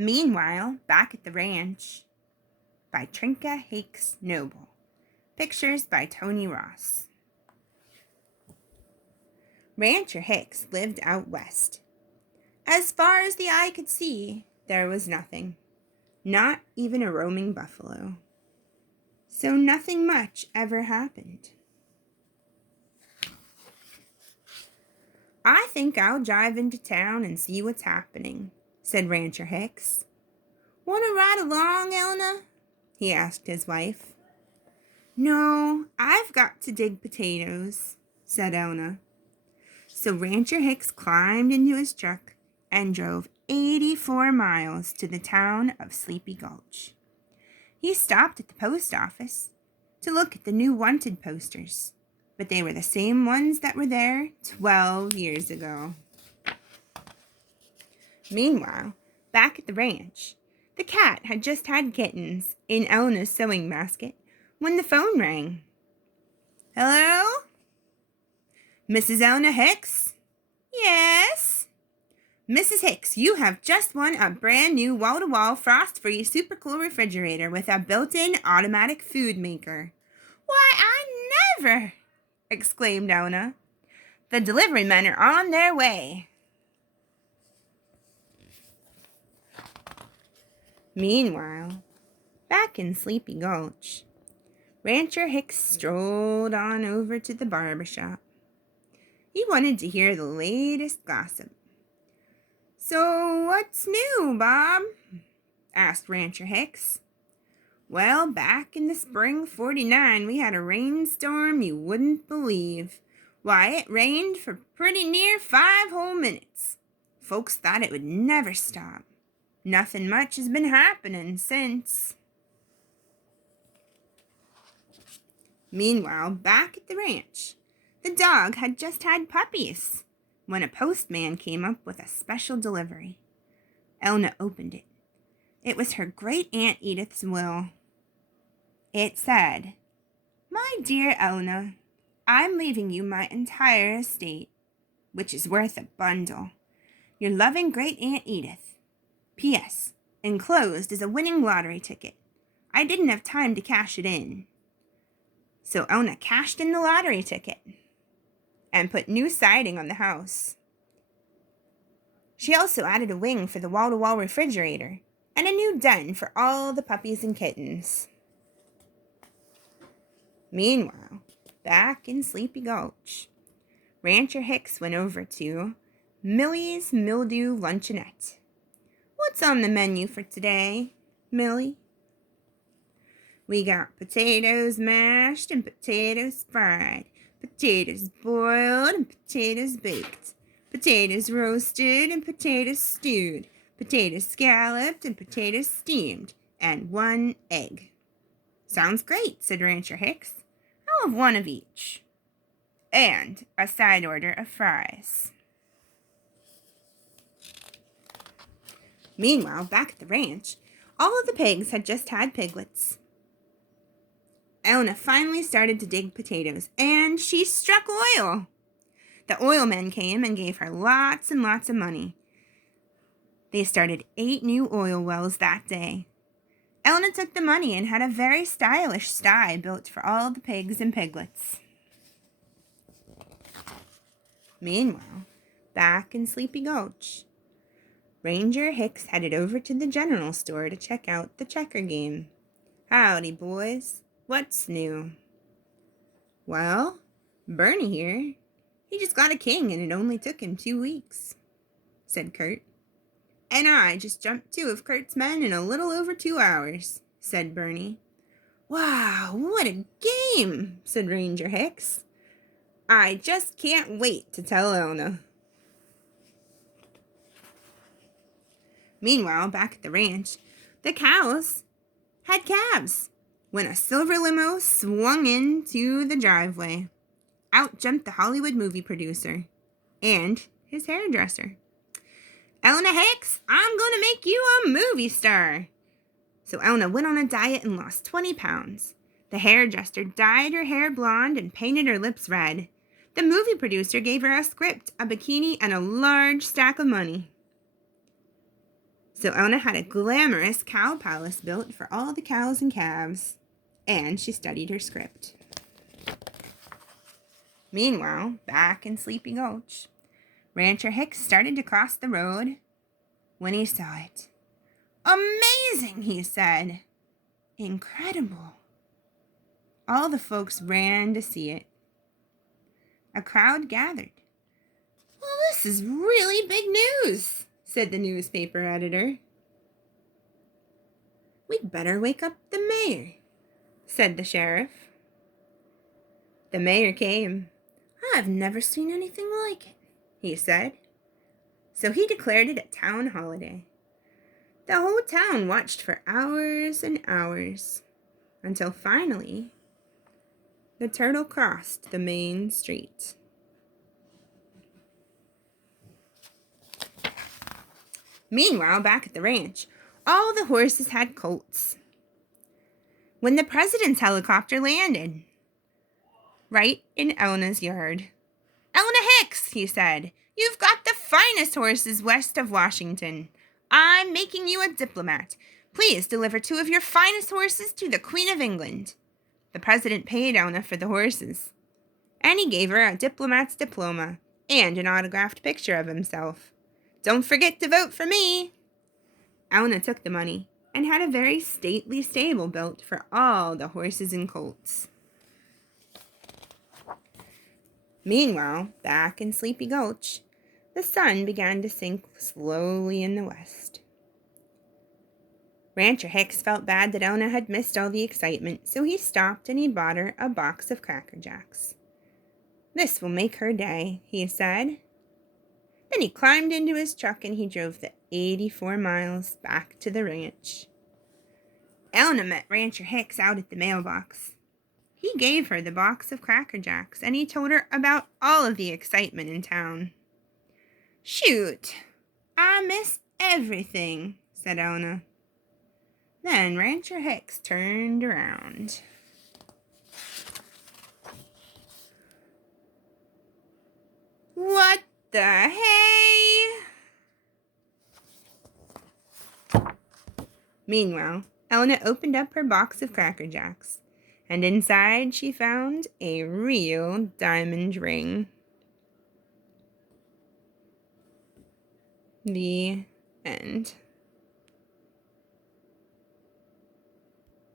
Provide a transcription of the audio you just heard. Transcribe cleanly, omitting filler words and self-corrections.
Meanwhile, back at the ranch, by Trinka Hakes Noble. Pictures by Tony Ross. Rancher Hicks lived out west. As far as the eye could see, there was nothing, not even a roaming buffalo. So nothing much ever happened. "I think I'll drive into town and see what's happening," said Rancher Hicks. "Want to ride along, Elna?" he asked his wife. "No, I've got to dig potatoes," said Elna. So Rancher Hicks climbed into his truck and drove 84 miles to the town of Sleepy Gulch. He stopped at the post office to look at the new wanted posters, but they were the same ones that were there 12 years ago. Meanwhile, back at the ranch, the cat had just had kittens in Elna's sewing basket when the phone rang. "Hello? Mrs. Elna Hicks?" "Yes." "Mrs. Hicks, you have just won a brand new wall-to-wall frost-free super cool refrigerator with a built-in automatic food maker." "Why, I never!" exclaimed Elna. "The delivery men are on their way." Meanwhile, back in Sleepy Gulch, Rancher Hicks strolled on over to the barber shop. He wanted to hear the latest gossip. "So what's new, Bob?" asked Rancher Hicks. "Well, back in the spring of '49, we had a rainstorm you wouldn't believe. Why, it rained for pretty near 5 whole minutes. Folks thought it would never stop. Nothing much has been happening since." Meanwhile, back at the ranch, the dog had just had puppies when a postman came up with a special delivery. Elna opened it. It was her great-aunt Edith's will. It said, "My dear Elna, I'm leaving you my entire estate, which is worth a bundle. Your loving great-aunt Edith. P.S. Enclosed is a winning lottery ticket. I didn't have time to cash it in." So Elna cashed in the lottery ticket and put new siding on the house. She also added a wing for the wall-to-wall refrigerator and a new den for all the puppies and kittens. Meanwhile, back in Sleepy Gulch, Rancher Hicks went over to Millie's Mildew Luncheonette. "What's on the menu for today, Millie?" "We got potatoes mashed and potatoes fried, potatoes boiled and potatoes baked, potatoes roasted and potatoes stewed, potatoes scalloped and potatoes steamed, and 1 egg." "Sounds great," said Rancher Hicks. "I'll have 1 of each. And a side order of fries." Meanwhile, back at the ranch, all of the pigs had just had piglets. Elna finally started to dig potatoes, and she struck oil. The oilmen came and gave her lots and lots of money. They started 8 new oil wells that day. Elna took the money and had a very stylish sty built for all the pigs and piglets. Meanwhile, back in Sleepy Gulch, Ranger Hicks headed over to the general store to check out the checker game. "Howdy, boys. What's new?" "Well, Bernie here, he just got a king and it only took him 2 weeks," said Kurt. "And I just jumped 2 of Kurt's men in a little over 2 hours," said Bernie. "Wow, what a game," said Ranger Hicks. "I just can't wait to tell Elna." Meanwhile, back at the ranch, the cows had calves when a silver limo swung into the driveway. Out jumped the Hollywood movie producer and his hairdresser. "Elna Hicks, I'm going to make you a movie star." So Elna went on a diet and lost 20 pounds. The hairdresser dyed her hair blonde and painted her lips red. The movie producer gave her a script, a bikini, and a large stack of money. So Elna had a glamorous cow palace built for all the cows and calves, and she studied her script. Meanwhile, back in Sleepy Gulch, Rancher Hicks started to cross the road when he saw it. "Amazing," he said. "Incredible." All the folks ran to see it. A crowd gathered. "Well, this is really big news," said the newspaper editor. "We'd better wake up the mayor," said the sheriff. The mayor came. "I've never seen anything like it," he said. So he declared it a town holiday. The whole town watched for hours and hours, until finally the turtle crossed the main street. Meanwhile, back at the ranch, all the horses had colts. When the president's helicopter landed, right in Elna's yard. "Elna Hicks," he said, "you've got the finest horses west of Washington. I'm making you a diplomat. Please deliver 2 of your finest horses to the Queen of England." The president paid Elna for the horses, and he gave her a diplomat's diploma and an autographed picture of himself. "Don't forget to vote for me." Elna took the money and had a very stately stable built for all the horses and colts. Meanwhile, back in Sleepy Gulch, the sun began to sink slowly in the west. Rancher Hicks felt bad that Elna had missed all the excitement, so he stopped and he bought her a box of Cracker Jacks. "This will make her day," he said. Then he climbed into his truck and he drove the 84 miles back to the ranch. Elna met Rancher Hicks out at the mailbox. He gave her the box of Cracker Jacks, and he told her about all of the excitement in town. "Shoot, I missed everything," said Elna. Then Rancher Hicks turned around. "What the hey?" Meanwhile, Elna opened up her box of Cracker Jacks, and inside she found a real diamond ring. The end.